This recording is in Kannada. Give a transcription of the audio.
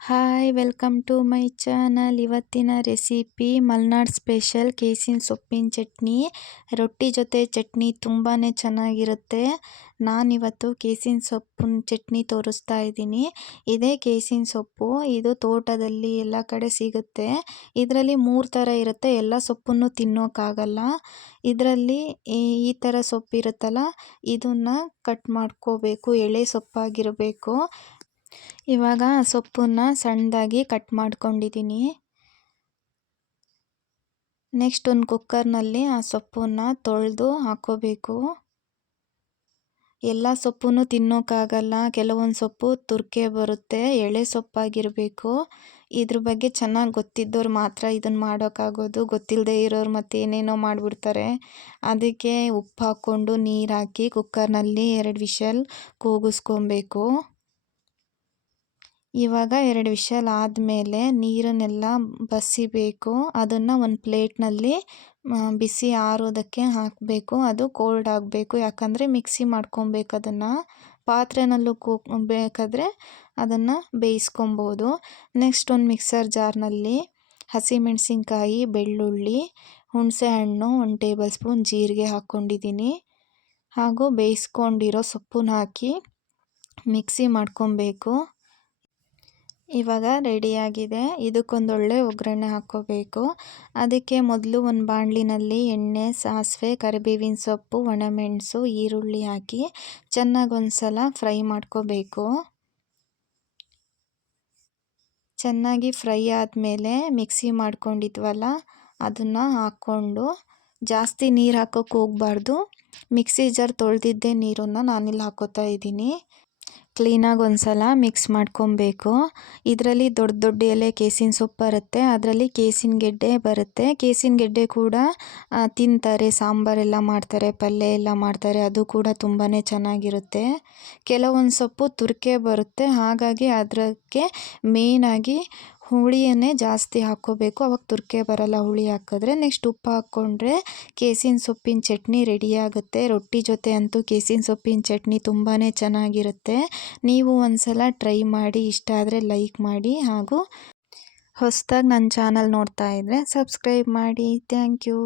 Hi welcome to my channel. ಇವತ್ತಿನ ರೆಸಿಪಿ ಮಲ್ನಾಡ್ ಸ್ಪೆಷಲ್ ಕೇಸಿನ ಸೊಪ್ಪಿನ ಚಟ್ನಿ. ರೊಟ್ಟಿ ಜೊತೆ ಚಟ್ನಿ ತುಂಬಾ ಚೆನ್ನಾಗಿರುತ್ತೆ. ನಾನಿವತ್ತು ಕೇಸಿನ ಸೊಪ್ಪಿನ ಚಟ್ನಿ ತೋರಿಸ್ತಾ ಇದ್ದೀನಿ. ಇದೇ ಕೇಸಿನ ಸೊಪ್ಪು, ಇದು ತೋಟದಲ್ಲಿ ಎಲ್ಲ ಕಡೆ ಸಿಗುತ್ತೆ. ಇದರಲ್ಲಿ 3 ಥರ ಇರುತ್ತೆ. ಎಲ್ಲ ಸೊಪ್ಪನ್ನು ತಿನ್ನೋಕ್ಕಾಗಲ್ಲ. ಇದರಲ್ಲಿ ಈ ಥರ ಸೊಪ್ಪಿರುತ್ತಲ್ಲ, ಇದನ್ನು ಕಟ್ ಮಾಡ್ಕೋಬೇಕು. ಎಳೆ ಸೊಪ್ಪಾಗಿರಬೇಕು. ಇವಾಗ ಸೊಪ್ಪನ್ನು ಸಣ್ಣದಾಗಿ ಕಟ್ ಮಾಡ್ಕೊಂಡಿದ್ದೀನಿ. ನೆಕ್ಸ್ಟ್ ಒಂದು ಕುಕ್ಕರ್ನಲ್ಲಿ ಆ ಸೊಪ್ಪನ್ನು ತೊಳೆದು ಹಾಕೋಬೇಕು. ಎಲ್ಲ ಸೊಪ್ಪನ್ನು ತಿನ್ನೋಕ್ಕಾಗಲ್ಲ, ಕೆಲವೊಂದು ಸೊಪ್ಪು ತುರ್ಕೆ ಬರುತ್ತೆ, ಎಳೆ ಸೊಪ್ಪಾಗಿರಬೇಕು. ಇದ್ರ ಬಗ್ಗೆ ಚೆನ್ನಾಗಿ ಗೊತ್ತಿದ್ದವ್ರು ಮಾತ್ರ ಇದನ್ನು ಮಾಡೋಕ್ಕಾಗೋದು. ಗೊತ್ತಿಲ್ಲದೆ ಇರೋರು ಮತ್ತೆ ಏನೇನೋ ಮಾಡಿಬಿಡ್ತಾರೆ. ಅದಕ್ಕೆ ಉಪ್ಪು ಹಾಕ್ಕೊಂಡು ನೀರು ಹಾಕಿ ಕುಕ್ಕರ್ನಲ್ಲಿ 2 ವಿಷಲ್ ಕೂಗಿಸ್ಕೊಬೇಕು. ಇವಾಗ 2 ವಿಷಲ್ ಆದಮೇಲೆ ನೀರನ್ನೆಲ್ಲ ಬಸಿಬೇಕು. ಅದನ್ನು ಒಂದು ಪ್ಲೇಟ್ನಲ್ಲಿ ಬಿಸಿ ಆರೋದಕ್ಕೆ ಹಾಕಬೇಕು. ಅದು ಕೋಲ್ಡ್ ಆಗಬೇಕು, ಯಾಕಂದರೆ ಮಿಕ್ಸಿ ಮಾಡ್ಕೊಬೇಕು. ಅದನ್ನು ಪಾತ್ರೆನಲ್ಲೂ ಬೇಕಾದರೆ ಅದನ್ನು ಬೇಯಿಸ್ಕೊಬೋದು. ನೆಕ್ಸ್ಟ್ ಒಂದು ಮಿಕ್ಸರ್ ಜಾರ್ನಲ್ಲಿ ಹಸಿಮೆಣಸಿನ್ಕಾಯಿ, ಬೆಳ್ಳುಳ್ಳಿ, ಹುಣಸೆಹಣ್ಣು, 1 ಟೇಬಲ್ ಸ್ಪೂನ್ ಜೀರಿಗೆ ಹಾಕ್ಕೊಂಡಿದ್ದೀನಿ. ಹಾಗೂ ಬೇಯಿಸ್ಕೊಂಡಿರೋ ಸೊಪ್ಪನ್ನ ಹಾಕಿ ಮಿಕ್ಸಿ ಮಾಡ್ಕೊಬೇಕು. ಇವಾಗ ರೆಡಿಯಾಗಿದೆ. ಇದಕ್ಕೊಂದೊಳ್ಳೆ ಒಗ್ಗರಣೆ ಹಾಕ್ಕೋಬೇಕು. ಅದಕ್ಕೆ ಮೊದಲು ಒಂದು ಬಾಣಲಿನಲ್ಲಿ ಎಣ್ಣೆ, ಸಾಸಿವೆ, ಕರಿಬೇವಿನ ಸೊಪ್ಪು, ಒಣಮೆಣಸು, ಈರುಳ್ಳಿ ಹಾಕಿ ಚೆನ್ನಾಗಿ ಒಂದ್ಸಲ ಫ್ರೈ ಮಾಡ್ಕೋಬೇಕು. ಚೆನ್ನಾಗಿ ಫ್ರೈ ಆದಮೇಲೆ ಮಿಕ್ಸಿ ಮಾಡ್ಕೊಂಡಿದ್ವಲ್ಲ ಅದನ್ನು ಹಾಕ್ಕೊಂಡು, ಜಾಸ್ತಿ ನೀರು ಹಾಕೋಕ್ಕೆ ಹೋಗಬಾರ್ದು. ಮಿಕ್ಸಿ ಜಾರ್ ತೊಳೆದಿದ್ದೇ ನೀರನ್ನು ನಾನಿಲ್ಲಿ ಹಾಕೋತಾ ಇದ್ದೀನಿ. ಕ್ಲೀನಾಗಿ ಒಂದ್ಸಲ ಮಿಕ್ಸ್ ಮಾಡ್ಕೊಬೇಕು. ಇದರಲ್ಲಿ ದೊಡ್ಡ ದೊಡ್ಡ ಎಲೆ ಕೇಸಿನ ಸೊಪ್ಪು ಬರುತ್ತೆ, ಅದರಲ್ಲಿ ಕೇಸಿನ ಗೆಡ್ಡೆ ಬರುತ್ತೆ. ಕೇಸಿನ ಗೆಡ್ಡೆ ಕೂಡ ತಿಂತಾರೆ, ಸಾಂಬಾರೆಲ್ಲ ಮಾಡ್ತಾರೆ, ಪಲ್ಯ ಎಲ್ಲ ಮಾಡ್ತಾರೆ. ಅದು ಕೂಡ ತುಂಬಾ ಚೆನ್ನಾಗಿರುತ್ತೆ. ಕೆಲವೊಂದು ಸೊಪ್ಪು ತುರ್ಕೆ ಬರುತ್ತೆ, ಹಾಗಾಗಿ ಅದಕ್ಕೆ ಮೇಯ್ನಾಗಿ ಹುಳಿಯನ್ನೇ ಜಾಸ್ತಿ ಹಾಕ್ಕೋಬೇಕು. ಅವಾಗ ತುರ್ಕೆ ಬರಲ್ಲ ಹುಳಿ ಹಾಕಿದ್ರೆ. ನೆಕ್ಸ್ಟ್ ಉಪ್ಪು ಹಾಕ್ಕೊಂಡ್ರೆ ಕೇಸಿನ ಸೊಪ್ಪಿನ ಚಟ್ನಿ ರೆಡಿಯಾಗುತ್ತೆ. ರೊಟ್ಟಿ ಜೊತೆ ಅಂತೂ ಕೇಸಿನ ಸೊಪ್ಪಿನ ಚಟ್ನಿ ತುಂಬಾ ಚೆನ್ನಾಗಿರುತ್ತೆ. ನೀವು ಒಂದ್ಸಲ ಟ್ರೈ ಮಾಡಿ. ಇಷ್ಟ ಆದರೆ ಲೈಕ್ ಮಾಡಿ, ಹಾಗೂ ಹೊಸದಾಗಿ ನನ್ನ ಚಾನಲ್ ನೋಡ್ತಾ ಇದ್ದರೆ ಸಬ್ಸ್ಕ್ರೈಬ್ ಮಾಡಿ. Thank you.